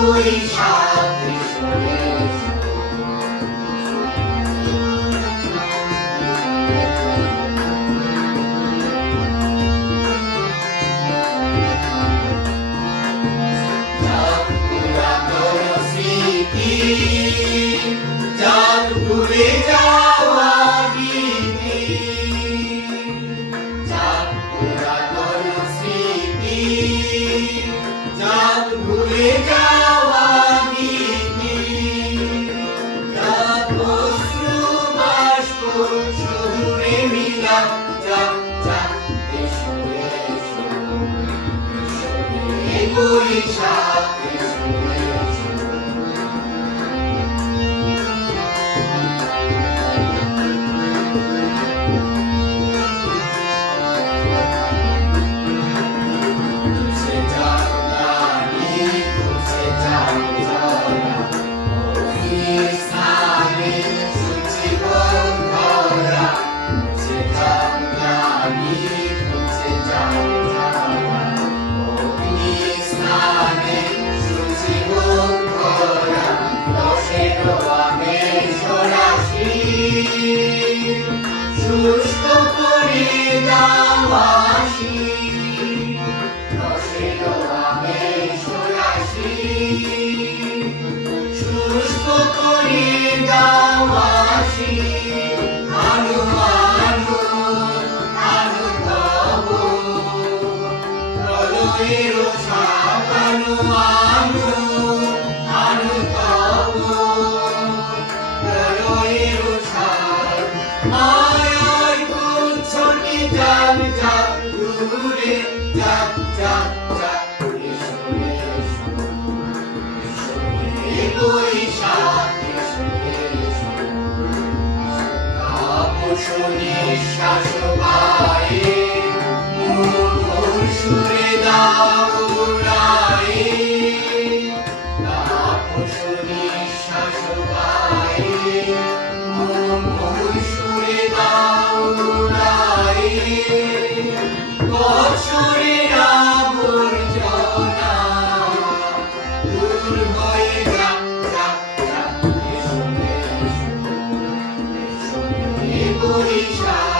বৈশাখ এসো পুরাতন স্মৃতি যার ভুলে যাওয়া গীতি যার পুরাতন স্মৃতি যার ভুলে যাওয়া গীতি যার অশ্রু বাষ্প শহুরে মিলাপ যাক যাক এসো এসো এসো রে বৈশাখ এসো এসো তুঝে যাক গানি তুঝে যাক ঝরা ওই স্থানে সূচিবন ধরা তুঝে যাক গানি তুঝে যাক ঝরা ওই স্থানে সূচিবন ধরা দশেরো আমের রাশি শুষ্ক করে দাওয়াসি দশেরো আমের রাশি শুষ্ক করে দাওয়াসি আনু আনু আনু তব প্রলয়ের ছাপ আনু আনু আনু তব প্রলয়ের ছাপ মায়ার কুচ্ছটি যাক যাক দূরে যাক যাক যাক এসো এসো এসো রে বৈশাখ এসো এসো তাপস নিঃশ্বাস বায়ে মুমুর সুরে দাও উড়ায়ে তাপস নিঃশ্বাস বায়ে মুমুর সুরে দাও উড়ায়ে বৎসরের আবর্জনা দূর হয়ে যাক যাক যাক এসো এসো এসো রে বৈশাখ